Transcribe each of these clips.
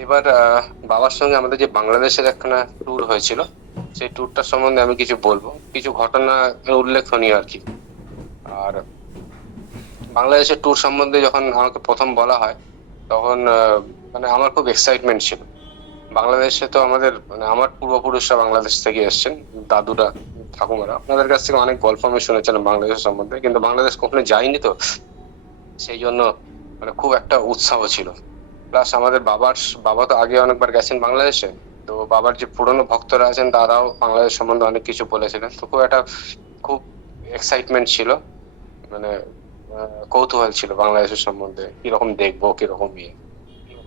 এবার বাবার সঙ্গে আমাদের যে বাংলাদেশের একখানা ট্যুর হয়েছিল, সেই ট্যুরটার সম্বন্ধে আমি কিছু বলবো, কিছু ঘটনা উল্লেখনীয় আর কি। আর বাংলাদেশের ট্যুর সম্বন্ধে যখন আমাকে প্রথম বলা হয়, তখন মানে আমার খুব এক্সাইটমেন্ট ছিল। বাংলাদেশে তো আমাদের মানে আমার পূর্বপুরুষরা বাংলাদেশ থেকে এসেছেন, দাদুরা, ঠাকুমারা, আপনাদের কাছ থেকে অনেক গল্প আমি শুনেছিলাম বাংলাদেশের সম্বন্ধে, কিন্তু বাংলাদেশ কখনো যাইনি তো, সেই জন্য মানে খুব একটা উৎসাহ ছিল। প্লাস আমাদের বাবা তো আগে অনেকবার গেছেন বাংলাদেশে। তো বাবার যে পুরনো ভক্তরা আছেন তারাও বাংলাদেশ সম্বন্ধে অনেক কিছু বলেছিলেন, তো খুব এক্সাইটমেন্ট ছিল। মানে কৌতূহল ছিল বাংলাদেশের সম্বন্ধে, কিরকম দেখবো, কিরকম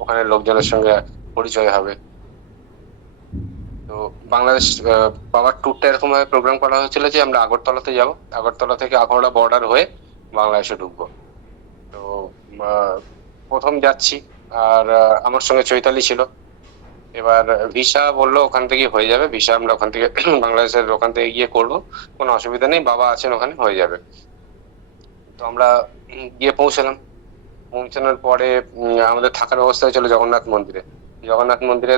ওখানে লোকজনের সঙ্গে পরিচয় হবে। তো বাংলাদেশ বাবার ট্যুরটা এরকম ভাবে প্রোগ্রাম করা হয়েছিল যে আমরা আগরতলাতে যাব, আগরতলা থেকে আখাউড়া বর্ডার হয়ে বাংলাদেশে ঢুকবো। তো আহ, প্রথম যাচ্ছি, আর আমার সঙ্গে চৈতালি ছিল। এবার ভিসা বললো ওখান থেকে হয়ে যাবে, ভিসা আমরা ওখান থেকে বাংলাদেশের ওখান থেকে গিয়ে করবো, কোনো অসুবিধা নেই, বাবা আছেন ওখানে, হয়ে যাবে। তো আমরা গিয়ে পৌঁছালাম। পৌঁছানোর পরে আমাদের থাকার ব্যবস্থা হয়েছিল জগন্নাথ মন্দিরে। জগন্নাথ মন্দিরে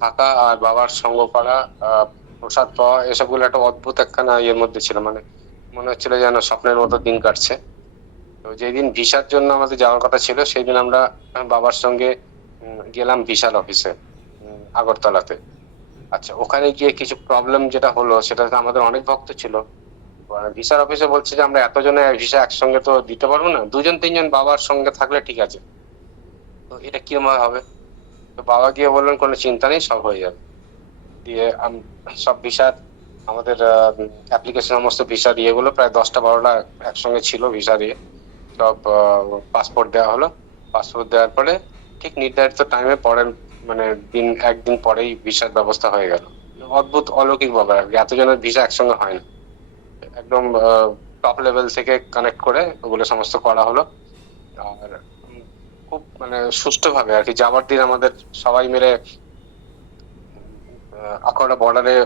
থাকা আর বাবার সঙ্গ করা, প্রসাদ পাওয়া, এসবগুলো একটা অদ্ভুত একখানা ইয়ের মধ্যে ছিল। মানে মনে হচ্ছিল যেন স্বপ্নের মতো দিন কাটছে। তো যেদিন ভিসার জন্য আমাদের যাওয়ার কথা ছিল, সেই দিন আমরা বাবার সঙ্গে গেলাম ভিসার অফিসে, আগরতলাতে। আচ্ছা, ওখানে গিয়ে কিছু প্রবলেম যেটা হলো, সেটা হচ্ছে আমাদের অনেক ভক্ত ছিল। ভিসার অফিসে বলছে যে আমরা এতজনের ভিসা একসঙ্গে তো দিতে পারবো না, দুজন তিনজন বাবার সঙ্গে থাকলে ঠিক আছে। তো এটা কিরকম হবে? তো বাবা গিয়ে বললেন কোনো চিন্তা নেই, সব হয়ে যাবে। দিয়ে সব ভিসা, আমাদের অ্যাপ্লিকেশন, সমস্ত ভিসা দিয়ে গুলো প্রায় 10টা 12টা একসঙ্গে ছিল ভিসা দিয়ে, সব পাসপোর্ট দেওয়া হলো। পাসপোর্ট দেওয়ার পরে ঠিক নির্ধারিত টাইমে পরের মানে একদিন পরেই ভিসার ব্যবস্থা হয়ে গেল। অদ্ভুত অলৌকিক ব্যাপার আর কি, এতজনের ভিসা একসঙ্গে হয় না। একদম টপ লেভেল থেকে কানেক্ট করে ওগুলো সমস্ত করা হলো। আর খুব মানে সুষ্ঠুভাবে আর কি, যাওয়ার দিন আমাদের সবাই মিলে আখাউড়া বর্ডারে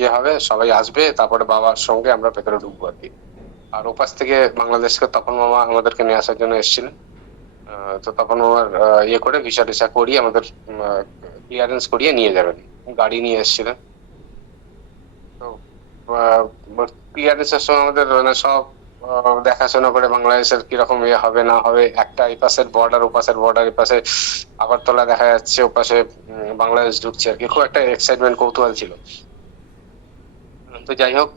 ইয়ে হবে, সবাই আসবে, তারপরে বাবার সঙ্গে আমরা ভেতরে ঢুকবো আর কি। আর ওপাশ থেকে বাংলাদেশকে তপন মামা আমাদেরকে নিয়ে আসার জন্য এসেছিলেন। তো তপন মামার ইয়ে করে ভিসা টিসা করিয়ে আমাদের ক্লিয়ারেন্স করিয়ে নিয়ে যাবেন, গাড়ি নিয়ে এসেছিলেন। তো ক্লিয়ারেন্সের সময় আমাদের মানে সব দেখাশোনা করে বাংলাদেশের কিরকম ইয়ে হবে না হবে, একটা এই পাশের বর্ডার, ওপাশের বর্ডার, এই পাশে আগরতলা দেখা যাচ্ছে, ওপাশে বাংলাদেশ ঢুকছে আর কি, খুব একটা এক্সাইটমেন্ট কৌতূহল ছিল। তো যাই হোক,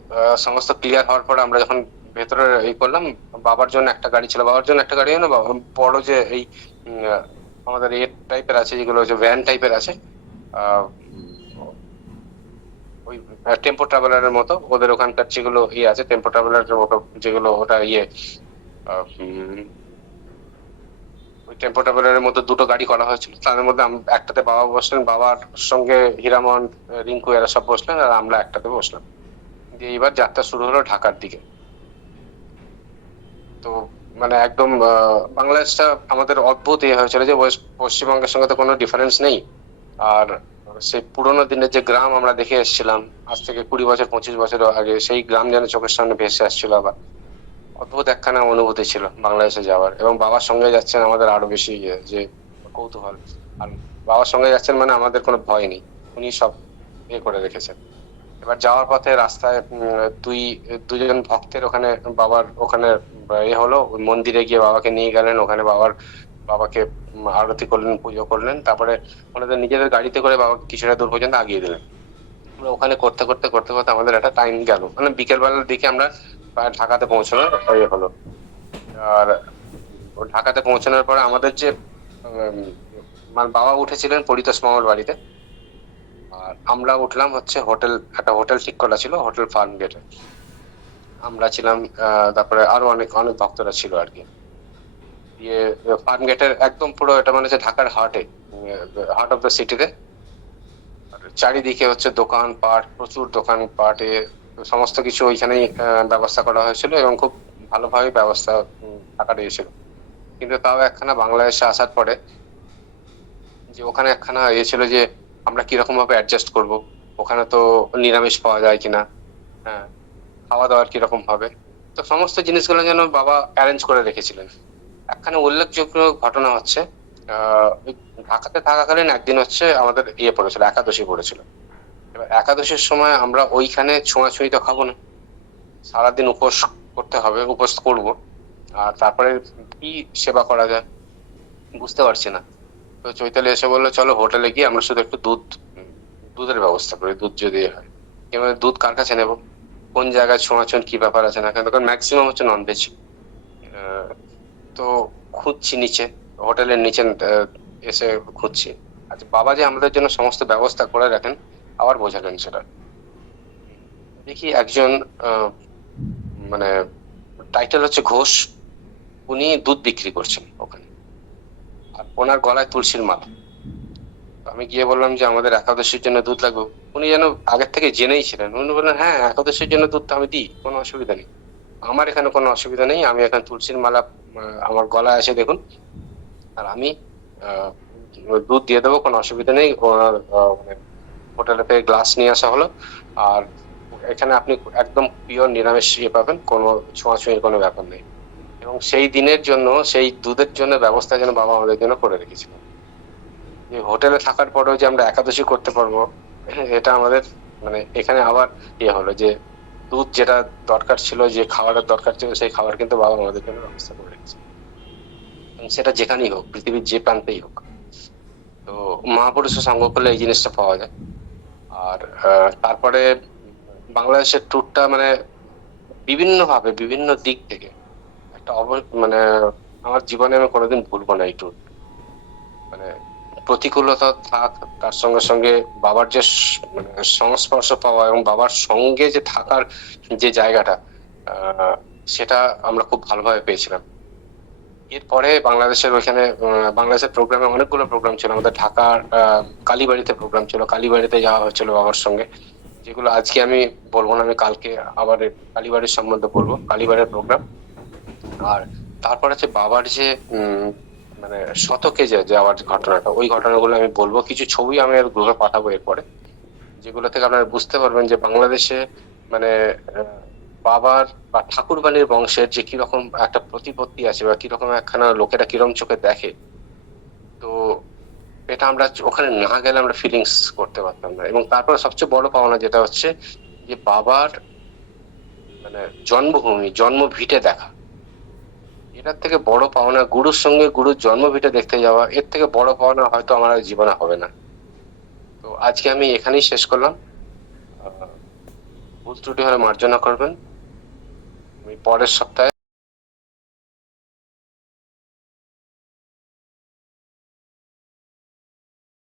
সমস্ত ক্লিয়ার হওয়ার পর আমরা যখন ভেতরে এই করলাম, বাবার জন্য একটা গাড়ি ছিল, বাবার জন্য একটা গাড়ি না, বড় যে এই উম, আহ, আমাদের এ টাইপের আছে, যেগুলো হচ্ছে ভ্যান টাইপের আছে, আহ ওই টেম্পো ট্রাভেলারের মতো, ওদের ওখানকার যেগুলো ইয়ে আছে টেম্পো ট্রাভেলারের মতো, যেগুলো ওটা ইয়ে আহ, উম, ওই টেম্পো ট্রাভেলারের মতো দুটো গাড়ি করা হয়েছিল। তাদের মধ্যে একটাতে বাবা বসলেন, বাবার সঙ্গে হীরামন, রিঙ্কু এরা সব বসলেন, আর আমরা একটাতে বসলাম। দিয়ে এবার যাত্রা শুরু হলো ঢাকার দিকে। তো মানে একদম বাংলাদেশটা আমাদের অদ্ভুত ইয়ে হয়েছিল যে পশ্চিমবঙ্গের সঙ্গে তো কোনো ডিফারেন্স নেই। আর সেই পুরোনো দিনের যে গ্রাম আমরা দেখে এসেছিলাম আজ থেকে 20 বছর 25 বছর আগে, সেই গ্রাম যেন চোখের সামনে ভেসে আসছিল আবার। অদ্ভুত একখানা অনুভূতি ছিল বাংলাদেশে যাওয়ার, এবং বাবার সঙ্গে যাচ্ছেন আমাদের আরো বেশি যে কৌতূহল। আর বাবার সঙ্গে যাচ্ছেন মানে আমাদের কোনো ভয় নেই, উনি সব ইয়ে করে রেখেছেন। এবার যাওয়ার পথে রাস্তায় দুজন ভক্তের ওখানে, বাবার ওখানে এ হলো, ওই মন্দিরে গিয়ে বাবাকে নিয়ে গেলেন, ওখানে বাবাকে আরতি করলেন, পুজো করলেন, তারপরে ওনাদের নিজেদের গাড়িতে করে বাবাকে কিছুটা দূর পর্যন্ত আগিয়ে দিলেন। আমরা ওখানে করতে করতে করতে করতে আমাদের একটা টাইম গেল, মানে বিকেল বেলার দিকে আমরা প্রায় ঢাকাতে পৌঁছানোর ইয়ে হলো। আর ঢাকাতে পৌঁছানোর পরে আমাদের যে উম, মানে বাবা উঠেছিলেন পরিতোষ মামার বাড়িতে, আর আমরা উঠলাম হচ্ছে একটা হোটেল ঠিক করা ছিল, হোটেল ফার্ম গেটে আমরা ছিলাম। তারপরে আরো অনেক অনেক ভক্তরা ছিল আর কি। দিয়ে ফার্ম গেটের একদম পুরো এটা মানে হচ্ছে ঢাকার হার্ট অফ দ্য সিটিতে। চারিদিকে হচ্ছে দোকানপাট, প্রচুর দোকানপাট, সমস্ত কিছু ওইখানেই ব্যবস্থা করা হয়েছিল, এবং খুব ভালোভাবে ব্যবস্থা থাকা দিয়েছিল। কিন্তু তাও একখানা বাংলাদেশে আসার পরে যে ওখানে একখানা ছিল যে আমরা কিরকম ভাবে অ্যাডজাস্ট করব, ওখানে তো নিরামিষ পাওয়া যায় কিনা, হ্যাঁ, খাওয়া দাওয়ার কিরকম হবে। তো সমস্ত জিনিসগুলো যেন বাবা অ্যারেঞ্জ করে রেখেছিলেন। একখানে উল্লেখযোগ্য ঘটনা হচ্ছে, ওই ঢাকাতে থাকাকালীন একদিন হচ্ছে আমাদের পড়েছিল, একাদশী পড়েছিল। এবার একাদশীর সময় আমরা ওইখানে ছোঁয়াছুঁয়ি তো খাবো না, সারাদিন উপোস করতে হবে, উপোস করব। আর তারপরে কি সেবা করা যায় বুঝতে পারছি না। তো চৈতালি এসে বললো চলো হোটেলে গিয়ে আমরা শুধু একটু দুধের ব্যবস্থা করি, দুধ যদি হয়। এবার দুধ কার কাছে নেবো, কোন জায়গায় ছোঁয়াছুঁয়ির কি ব্যাপার আছে না, কারণ ম্যাক্সিমাম হচ্ছে ননভেজ। তো খুঁজছি নিচে, হোটেলের নিচে এসে খুঁজছি। আচ্ছা, বাবা যে আমাদের জন্য সমস্ত ব্যবস্থা করে রাখেন, আবার বোঝালেন সেটা। দেখি একজন মানে টাইটেল হচ্ছে ঘোষ, উনি দুধ বিক্রি করছেন ওখানে, আর ওনার গলায় তুলসীর মালা। আমি গিয়ে বললাম যে আমাদের একাদশীর জন্য দুধ লাগবে। উনি যেন আগের থেকে জেনেই ছিলেন, উনি বললেন হ্যাঁ একাদশীর জন্য দুধ তো আমি দিই, কোনো অসুবিধা নেই, আমার এখানে কোনো অসুবিধা নেই, আমি এখানে তুলসীর মালা আমার গলায় আছে দেখুন, আর আমি আহ, দুধ দিয়ে দেবো, কোনো অসুবিধা নেই। ওনার মানে হোটেলে থেকে গ্লাস নিয়ে আসা হলো। আর এখানে আপনি একদম পিওর নিরামিষ পাবেন, কোনো ছোঁয়াছুঁয়ির কোনো ব্যাপার নেই। এবং সেই দিনের জন্য, সেই দুধের জন্য ব্যবস্থা যেন বাবা আমাদের জন্য করে রেখেছিল। যে হোটেলে থাকার পরেও যে আমরা একাদশী করতে পারবো, এটা আমাদের মানে এখানে আবার হলো যে দুধ যেটা দরকার ছিল, যে খাবারের দরকার ছিল, সেই খাবার কিন্তু বাবা আমাদের জন্য ব্যবস্থা করে রেখেছে। এবং সেটা যেখানেই হোক, পৃথিবীর যে প্রান্তেই হোক। তো মহাপুরুষের সঙ্গ করলে এই জিনিসটা পাওয়া যায়। আর তারপরে বাংলাদেশের ট্যুরটা মানে বিভিন্ন ভাবে, বিভিন্ন দিক থেকে একটা মানে আমার জীবনে আমি কোনোদিন ভুলবো না এই ট্যুর। মানে প্রতিকূলতা থাক, তার সঙ্গে সঙ্গে বাবার যে মানে সংস্পর্শ পাওয়া এবং বাবার সঙ্গে যে থাকার যে জায়গাটা, আহ সেটা আমরা খুব ভালোভাবে পেয়েছিলাম। এরপরে বাংলাদেশের ওইখানে বাংলাদেশের প্রোগ্রামে অনেকগুলো প্রোগ্রাম ছিল আমাদের। ঢাকার কালীবাড়িতে প্রোগ্রাম ছিল, কালীবাড়িতে যাওয়া হয়েছিল বাবার সঙ্গে, যেগুলো আজকে আমি বলবো না, আমি কালকে আবার কালীবাড়ির সম্বন্ধে বলবো, কালীবাড়ির প্রোগ্রাম। আর তারপর হচ্ছে বাবার যে মানে শতকে যে যাওয়ার ঘটনাটা, ওই ঘটনাগুলো আমি বলবো, কিছু ছবি আমি আর গ্রুপে পাঠাবো এরপরে, যেগুলো থেকে আপনারা বুঝতে পারবেন যে বাংলাদেশে মানে বাবার বা ঠাকুরবাড়ির বংশের যে কিরকম একটা প্রতিপত্তি আছে, বা কিরকম একখানা লোকেরা কিরম চোখে দেখে। তো এটা আমরা ওখানে না গেলে আমরা ফিলিংস করতে পারতাম না। এবং তারপরে সবচেয়ে বড় পাওনা যেটা হচ্ছে যে বাবার মানে জন্মভূমি, জন্মভিটে দেখা, এটার থেকে বড় পাওনা, গুরুর সঙ্গে গুরুর জন্মভিটে দেখতে যাওয়া, এর থেকে বড় পাওনা হয়তো আমার আর জীবনে হবে না। তো আজকে আমি এখানেই শেষ করলাম। ভুল ত্রুটি হলে মার্জনা করবেন। আমি পরের সপ্তাহে